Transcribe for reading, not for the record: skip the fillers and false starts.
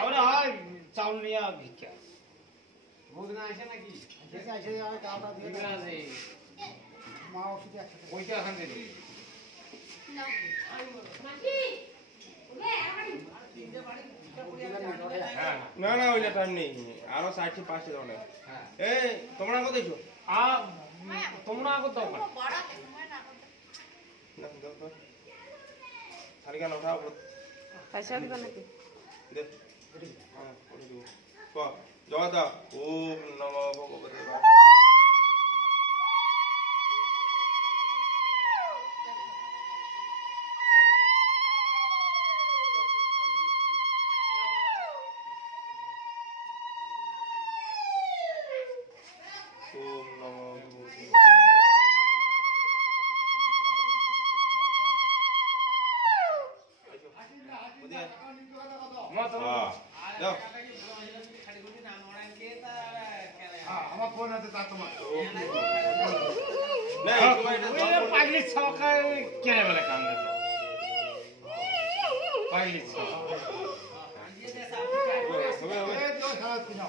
আমরা হয় চাউল নিয়ে ভিক্ষা ভোগনা আসে নাকি এসে আমি কাউটা দিয়ে ভিক্ষা আছে মা ওষুধ একসাথে ওইটা এখান থেকে না না ওইটা টাইম নেই আরো 60-65 ধরনের এই তোমরা কত দিছো তোমরা আগত দাও না দাও তো থালি কেন উঠাও পয়সা দিবা নাকি দে হ্যাঁ করে দিব ক জয় দাও ওম নমো ভগবতে বাসুদেবায় ओम नमो भगवते আমার ফোন আছে তা তোমার পাগলি সকাল কেন বলে কাম দিল পাগলি সকাল এই তো সারা দিন